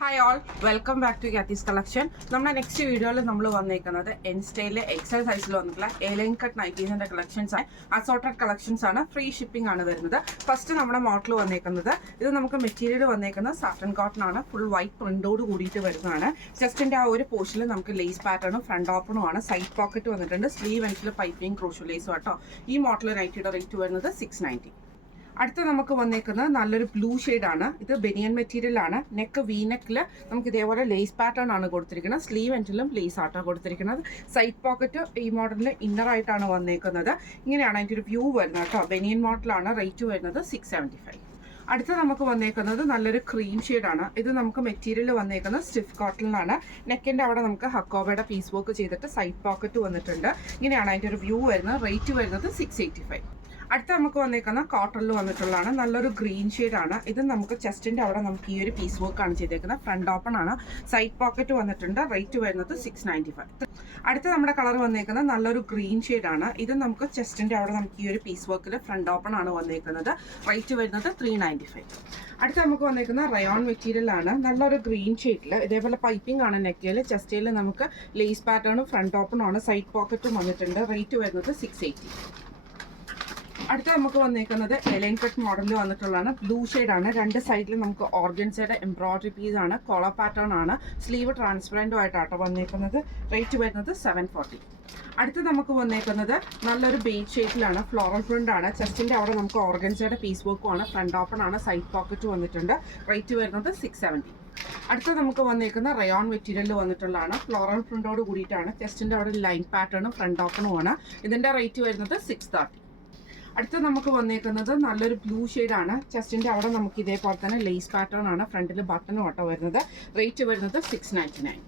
Hi all, welcome back to Kathy's collection. നമ്മുടെ next വീഡിയോയിൽ നമ്മൾ വന്നേക്കുന്നത് എൻ സ്റ്റൈലിലെ എക്സൽ സൈസിൽ വന്നിട്ടുള്ള എലൈൻ കട്ട് നൈറ്റീസിന്റെ കളക്ഷൻസ് ആണ്. അസോർട്ടഡ് കളക്ഷൻസ് ആണ്. ഫ്രീ ഷിപ്പിംഗ് ആണ് വരുന്നത്. ഫസ്റ്റ് നമ്മുടെ മോഡൽ വന്നേക്കുന്നത് ഇത് നമുക്ക് മെറ്റീരിയൽ വന്നേക്കുന്നത് സാറ്റൻ കോട്ടൺ ആണ്. ഫുൾ വൈറ്റ് പ്രിന്റോട് കൂടിയിട്ട് വരുന്നതാണ്. ചെസ്റ്റിന്റെ ആ ഒരു പോർഷനിൽ നമുക്ക് ലേസ് പാറ്റേണും ഫ്രണ്ട് ഓപ്പണും ആണ്. സൈഡ് പോക്കറ്റ് വന്നിട്ടുണ്ട്. സ്ലീവ് എൻഡിൽ പൈപ്പിംഗ് ക്രോഷോ ലേസും കേട്ടോ. ഈ മോഡൽ നൈറ്റിയുടെ റേറ്റ് വരുന്നത് 690. അടുത്ത നമുക്ക് വന്നേക്കുന്നത് നല്ലൊരു ബ്ലൂ ആണ്. ഇത് ബനിയൻ മെറ്റീരിയൽ ആണ്. നെക്ക് വി നെക്കിൽ നമുക്ക് ഇതേപോലെ ലേസ് പാറ്റേൺ ആണ് കൊടുത്തിരിക്കുന്നത്. സ്ലീവ് എൻഡിലും ലേസ് ആട്ടോ കൊടുത്തിരിക്കുന്നത്. സൈഡ് പോക്കറ്റ് ഈ മോഡലിൽ ഇന്നർ ആയിട്ടാണ് വന്നേക്കുന്നത്. ഇങ്ങനെയാണ് അതിൻ്റെ ഒരു വ്യൂ വരുന്നത് കേട്ടോ. ബനിയൻ മോഡലാണ്. റേറ്റ് വരുന്നത് 675. അടുത്ത നമുക്ക് വന്നേക്കുന്നത് നല്ലൊരു ക്രീം ആണ്. ഇത് നമുക്ക് മെറ്റീരിയൽ വന്നേക്കുന്നത് സ്റ്റിഫ് കോട്ടണിലാണ്. നെക്കിൻ്റെ അവിടെ നമുക്ക് ഹക്കോബയുടെ പീസ് വർക്ക് ചെയ്തിട്ട് സൈഡ് പോക്കറ്റ് വന്നിട്ടുണ്ട്. ഇങ്ങനെയാണ് അതിൻ്റെ ഒരു വ്യൂ വരുന്നത്. റേറ്റ് വരുന്നത് 685. അടുത്ത നമുക്ക് വന്നേക്കുന്ന കോട്ടണിൽ വന്നിട്ടുള്ളതാണ്. നല്ലൊരു ഗ്രീൻ ആണ്. ഇത് നമുക്ക് ചെസ്റ്റിന്റെ അവിടെ നമുക്ക് ഈ ഒരു പീസ് വർക്ക് ആണ് ചെയ്തേക്കുന്നത്. ഫ്രണ്ട് ഓപ്പൺ ആണ്. സൈഡ് പോക്കറ്റ് വന്നിട്ടുണ്ട്. റേറ്റ് വരുന്നത് 695. അടുത്ത നമ്മുടെ കളർ വന്നേക്കുന്നത് നല്ലൊരു ഗ്രീൻ ആണ്. ഇത് നമുക്ക് ചെസ്റ്റിന്റെ അവിടെ നമുക്ക് ഈ ഒരു പീസ് വർക്കിൽ ഫ്രണ്ട് ഓപ്പൺ ആണ് വന്നേക്കുന്നത്. റേറ്റ് വരുന്നത് 395. അടുത്ത നമുക്ക് വന്നേക്കുന്ന റയോൺ മെറ്റീരിയൽ ആണ്. നല്ലൊരു ഗ്രീൻ ഷെയ്ഡിൽ ഇതേപോലെ പൈപ്പിംഗ് ആണ് നെക്കിൽ. ചെസ്റ്റിൽ നമുക്ക് ലേസ് പാറ്റേണും ഫ്രണ്ട് ഓപ്പണും ആണ്. സൈഡ് പോക്കറ്റും വന്നിട്ടുണ്ട്. റേറ്റ് വരുന്നത് 680. അടുത്ത നമുക്ക് വന്നേക്കുന്നത് എലൈൻ കട്ട് മോഡലിൽ വന്നിട്ടുള്ളതാണ്. ബ്ലൂ ആണ്. രണ്ട് സൈഡിൽ നമുക്ക് ഓർഗൻസയുടെ എംബ്രോയിഡറി പീസ് ആണ്. കോളർ പാറ്റേൺ ആണ്. സ്ലീവ് ട്രാൻസ്പെറൻറ്റും ആയിട്ടാട്ടോ വന്നേക്കുന്നത്. റേറ്റ് വരുന്നത് 740. അടുത്ത് നമുക്ക് വന്നേക്കുന്നത് നല്ലൊരു ബേജ് ഷേപ്പിലാണ്. ഫ്ലോറൽ പ്രിന്റ് ആണ്. ചെസ്റ്റിന്റെ അവിടെ നമുക്ക് ഓർഗൻസയുടെ പീസ് വർക്കും ആണ്. ഫ്രണ്ട് ഓപ്പൺ ആണ്. സൈഡ് പോക്കറ്റ് വന്നിട്ടുണ്ട്. റേറ്റ് വരുന്നത് 670. അടുത്ത നമുക്ക് വന്നേക്കുന്ന റയോൺ മെറ്റീരിയൽ വന്നിട്ടുള്ളതാണ്. ഫ്ലോറൽ പ്രിന്റോട് കൂടിയിട്ടാണ്. ചെസ്റ്റിന്റെ അവിടെ ലൈൻ പാറ്റേണും ഫ്രണ്ട് ഓപ്പണും ആണ്. ഇതിന്റെ റേറ്റ് വരുന്നത് 630. അടുത്ത നമുക്ക് വന്നേക്കുന്നത് നല്ലൊരു ബ്ലൂ ആണ്. ചെസ്റ്റിന്റെ അവിടെ നമുക്ക് ഇതേപോലെ തന്നെ ലേസ് പാറ്റേൺ ആണ്. ഫ്രണ്ടിൽ ബട്ടണും ഓട്ടോ വരുന്നത്. റേറ്റ് വരുന്നത് 699.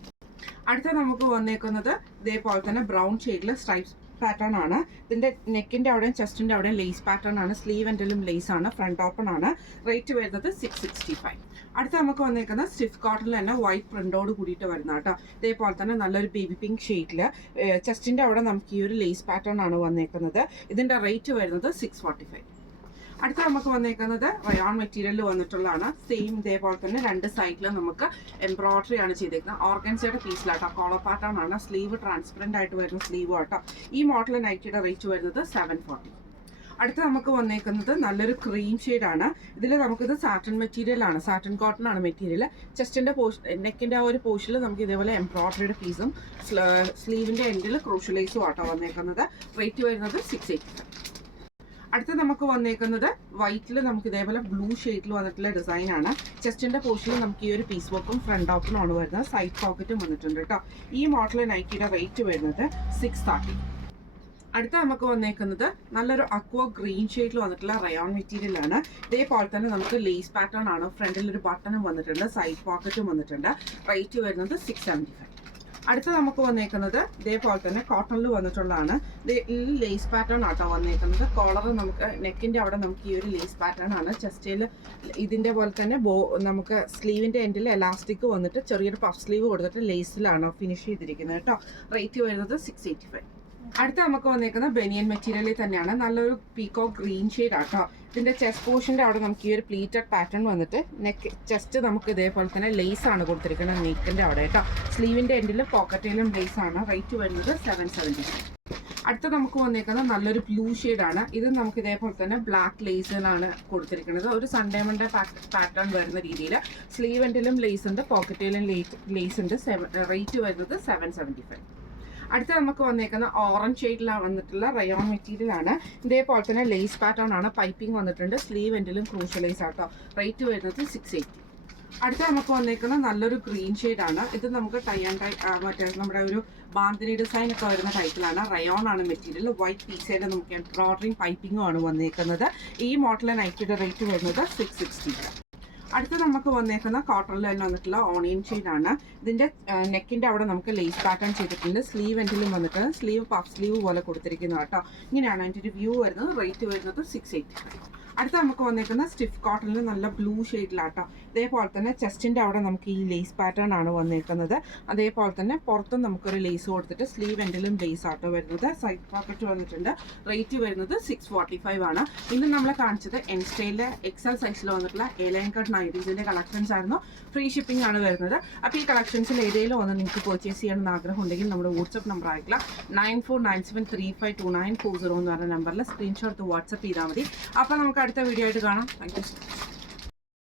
അടുത്ത നമുക്ക് വന്നേക്കുന്നത് ഇതേപോലെ തന്നെ ബ്രൗൺ ഷെയ്ഡിൽ സ്ട്രൈപ്സ് പാറ്റേൺ ആണ്. ഇതിന്റെ നെക്കിന്റെ അവിടെയും ചെസ്റ്റിന്റെ അവിടെയും ലേസ് പാറ്റേൺ ആണ്. സ്ലീവ് എൻഡിലും ലേസ് ആണ്. ഫ്രണ്ട് ഓപ്പൺ ആണ്. റേറ്റ് വരുന്നത് 665. അടുത്ത നമുക്ക് വന്നേക്കുന്നത് സ്റ്റിഫ് കോട്ടണിൽ തന്നെ വൈറ്റ് പ്രിന്റോട് കൂടിയിട്ട് വരുന്ന കേട്ടോ. ഇതേപോലെ തന്നെ നല്ലൊരു ബേബി പിങ്ക് ഷെയ്ഡിൽ ചെസ്റ്റിന്റെ അവിടെ നമുക്ക് ഈ ഒരു ലേസ് പാറ്റേൺ ആണ് വന്നേക്കുന്നത്. ഇതിന്റെ റേറ്റ് വരുന്നത് 645. അടുത്ത നമുക്ക് വന്നേക്കുന്നത് റയോൺ മെറ്റീരിയൽ വന്നിട്ടുള്ളതാണ്. സെയിം ഇതേപോലെ തന്നെ രണ്ട് സൈഡിലും നമുക്ക് എംബ്രോയിഡറി ആണ് ചെയ്തേക്കുന്നത്. ഓർഗൻസയുടെ പീസിലാട്ടോ. കോളർ പാറ്റേൺ ആണ്. സ്ലീവ് ട്രാൻസ്പെറന്റ് ആയിട്ട് വരുന്ന സ്ലീവ് ആട്ടോ. ഈ മോഡൽ നൈറ്റിയുടെ റേറ്റ് വരുന്നത് 740. അടുത്ത നമുക്ക് വന്നേക്കുന്നത് നല്ലൊരു ക്രീം ആണ്. ഇതിൽ നമുക്കിത് സാറ്റൻ മെറ്റീരിയൽ ആണ്. സാറ്റൻ കോട്ടൺ ആണ് മെറ്റീരിയൽ. ചെസ്റ്റിന്റെ നെക്കിന്റെ ആ ഒരു പോർഷനിൽ നമുക്ക് ഇതേപോലെ എംബ്രോയിഡറിയുടെ പീസും സ്ലീവിന്റെ എൻഡിൽ ക്രോഷ്യലേസും ആട്ടോ വന്നേക്കുന്നത്. റേറ്റ് വരുന്നത് 680. അടുത്ത നമുക്ക് വന്നേക്കുന്നത് വൈറ്റിൽ നമുക്ക് ഇതേപോലെ ബ്ലൂ ഷെയ്ഡിൽ വന്നിട്ടുള്ള ഡിസൈൻ ആണ്. ചെസ്റ്റിന്റെ പോർഷനിൽ നമുക്ക് ഈ ഒരു പീസ് വർക്കും ഫ്രണ്ട് ഓപ്പണും ആണ് വരുന്നത്. സൈഡ് പോക്കറ്റും വന്നിട്ടുണ്ട് കേട്ടോ. ഈ മോഡൽ നൈറ്റിയുടെ റേറ്റ് വരുന്നത് 630. അടുത്ത നമുക്ക് വന്നേക്കുന്നത് നല്ലൊരു അക്വ ഗ്രീൻ ഷെയ്ഡിൽ വന്നിട്ടുള്ള റയോൺ മെറ്റീരിയൽ ആണ്. ഇതേപോലെ തന്നെ നമുക്ക് ലേസ് പാറ്റേൺ ആണ്. ഫ്രണ്ടിൽ ഒരു ബട്ടണും വന്നിട്ടുണ്ട്. സൈഡ് പോക്കറ്റും വന്നിട്ടുണ്ട്. റേറ്റ് വരുന്നത് 675. അടുത്ത നമുക്ക് വന്നേക്കുന്നത് ഇതേപോലെ തന്നെ കോട്ടണിൽ വന്നിട്ടുള്ളതാണ്. ലേസ് പാറ്റേൺ ആട്ടോ വന്നേക്കുന്നത്. കോളർ നമുക്ക് നെക്കിന്റെ അവിടെ നമുക്ക് ഈ ഒരു ലേസ് പാറ്റേൺ ആണ്. ചെസ്റ്റിൽ ഇതിന്റെ പോലെ തന്നെ നമുക്ക് സ്ലീവിന്റെ എൻഡിൽ എലാസ്റ്റിക് വന്നിട്ട് ചെറിയൊരു പഫ് സ്ലീവ് കൊടുത്തിട്ട് ലേസിലാണ് ഫിനിഷ് ചെയ്തിരിക്കുന്നത് കേട്ടോ. റേറ്റ് വരുന്നത് 685. അടുത്ത നമുക്ക് വന്നേക്കുന്ന ബനിയൻ മെറ്റീരിയലിൽ തന്നെയാണ്. നല്ലൊരു പീക്കോ ഗ്രീൻ ഷെയ്ഡ് ആട്ടോ. ഇതിന്റെ ചെസ്റ്റ് പോർഷന്റെ അവിടെ നമുക്ക് ഈ ഒരു പ്ലീറ്റഡ് പാറ്റേൺ വന്നിട്ട് ചെസ്റ്റ് നമുക്ക് ഇതേപോലെ തന്നെ ലേസ് ആണ് കൊടുത്തിരിക്കുന്നത്. നെക്കിന്റെ അവിടെ കേട്ടോ. സ്ലീവിന്റെ എൻഡിലും പോക്കറ്റിലും ലേസ് ആണ്. റേറ്റ് വരുന്നത് 770. അടുത്ത നമുക്ക് വന്നേക്കുന്നത് നല്ലൊരു ബ്ലൂ ആണ്. ഇത് നമുക്ക് ഇതേപോലെ തന്നെ ബ്ലാക്ക് ലേസിലാണ് കൊടുത്തിരിക്കുന്നത്. ഒരു സൺഡേമണ്ട പാറ്റേൺ വരുന്ന രീതിയിൽ സ്ലീവ് എൻഡിലും ലേസ് ഉണ്ട്. പോക്കറ്റിലും ലേസ് ഉണ്ട്. റേറ്റ് വരുന്നത് 775. അടുത്ത നമുക്ക് വന്നേക്കുന്ന ഓറഞ്ച് ഷെയ്ഡിലാണ് വന്നിട്ടുള്ള റയോൺ മെറ്റീരിയൽ ആണ്. ഇതേപോലെ തന്നെ ലേസ് പാറ്റേൺ ആണ്. പൈപ്പിംഗ് വന്നിട്ടുണ്ട്. സ്ലീവ് എൻഡിലും ക്രൂഷ്യൽ ലേസ് ആട്ടോ. റേറ്റ് വരുന്നത് 680. അടുത്ത നമുക്ക് വന്നേക്കുന്ന നല്ലൊരു ഗ്രീൻ ആണ്. ഇത് നമുക്ക് ടൈ ആൻഡ് ടൈ മറ്റേ നമ്മുടെ ഒരു ബാന്തിനി ഡിസൈൻ ഒക്കെ വരുന്ന ടൈപ്പിലാണ്. റയോൺ ആണ് മെറ്റീരിയൽ. വൈറ്റ് പീസയിൽ നമുക്ക് എംബ്രോയിഡറിയും പൈപ്പിംഗും ആണ് വന്നേക്കുന്നത്. ഈ മോഡൽ നൈറ്റിയുടെ റേറ്റ് വരുന്നത് 660. അടുത്ത നമുക്ക് വന്നേക്കുന്ന കോട്ടണിൽ തന്നെ വന്നിട്ടുള്ള ഓണിയൻ ആണ്. ഇതിന്റെ നെക്കിന്റെ അവിടെ നമുക്ക് ലേസ് പാറ്റേൺ ചെയ്തിട്ടുണ്ട്. സ്ലീവ് എൻഡിലും വന്നിട്ട് സ്ലീവ് പഫ് സ്ലീവ് പോലെ കൊടുത്തിരിക്കുന്നു കേട്ടോ. ഇങ്ങനെയാണ് അതിൻ്റെ ഒരു വ്യൂ വരുന്നത്. റേറ്റ് വരുന്നത് 680. അടുത്ത നമുക്ക് വന്നേക്കുന്ന സ്റ്റിഫ് കോട്ടണിൽ നല്ല ബ്ലൂ ഷെയ്ഡിലാട്ടോ. ഇതേപോലെ തന്നെ ചെസ്റ്റിൻ്റെ അവിടെ നമുക്ക് ഈ ലേസ് പാറ്റേൺ ആണ് വന്നേക്കുന്നത്. അതേപോലെ തന്നെ പുറത്തും നമുക്കൊരു ലേസ് കൊടുത്തിട്ട് സ്ലീവ് എൻഡിലും ലേസ് ആട്ടോ വരുന്നത്. സൈഡ് പോക്കറ്റ് വന്നിട്ടുണ്ട്. റേറ്റ് വരുന്നത് 645 ആണ്. ഇന്ന് നമ്മൾ കാണിച്ചത് എൻ സ്റ്റൈലിലെ എക്സൽ സൈസിൽ വന്നിട്ടുള്ള എലൈൻ കട്ട് നൈറ്റീസിൻ്റെ കളക്ഷൻസ് ആയിരുന്നു. ഫ്രീ ഷിപ്പിംഗ് ആണ് വരുന്നത്. അപ്പോൾ ഈ കളക്ഷൻസിൽ ഏതെങ്കിലും ഒന്ന് നിങ്ങൾക്ക് പർച്ചേസ് ചെയ്യണമെന്ന് ആഗ്രഹം ഉണ്ടെങ്കിൽ നമ്മുടെ വാട്സപ്പ് നമ്പർ ആയിട്ടുള്ള 9497352940 എന്ന് പറഞ്ഞ നമ്പറിൽ സ്ക്രീൻഷോട്ട് വാട്സപ്പ് ചെയ്താൽ മതി. അപ്പോൾ നമുക്ക് അടുത്ത വീഡിയോ ആയിട്ട് കാണാം. Thank you so much.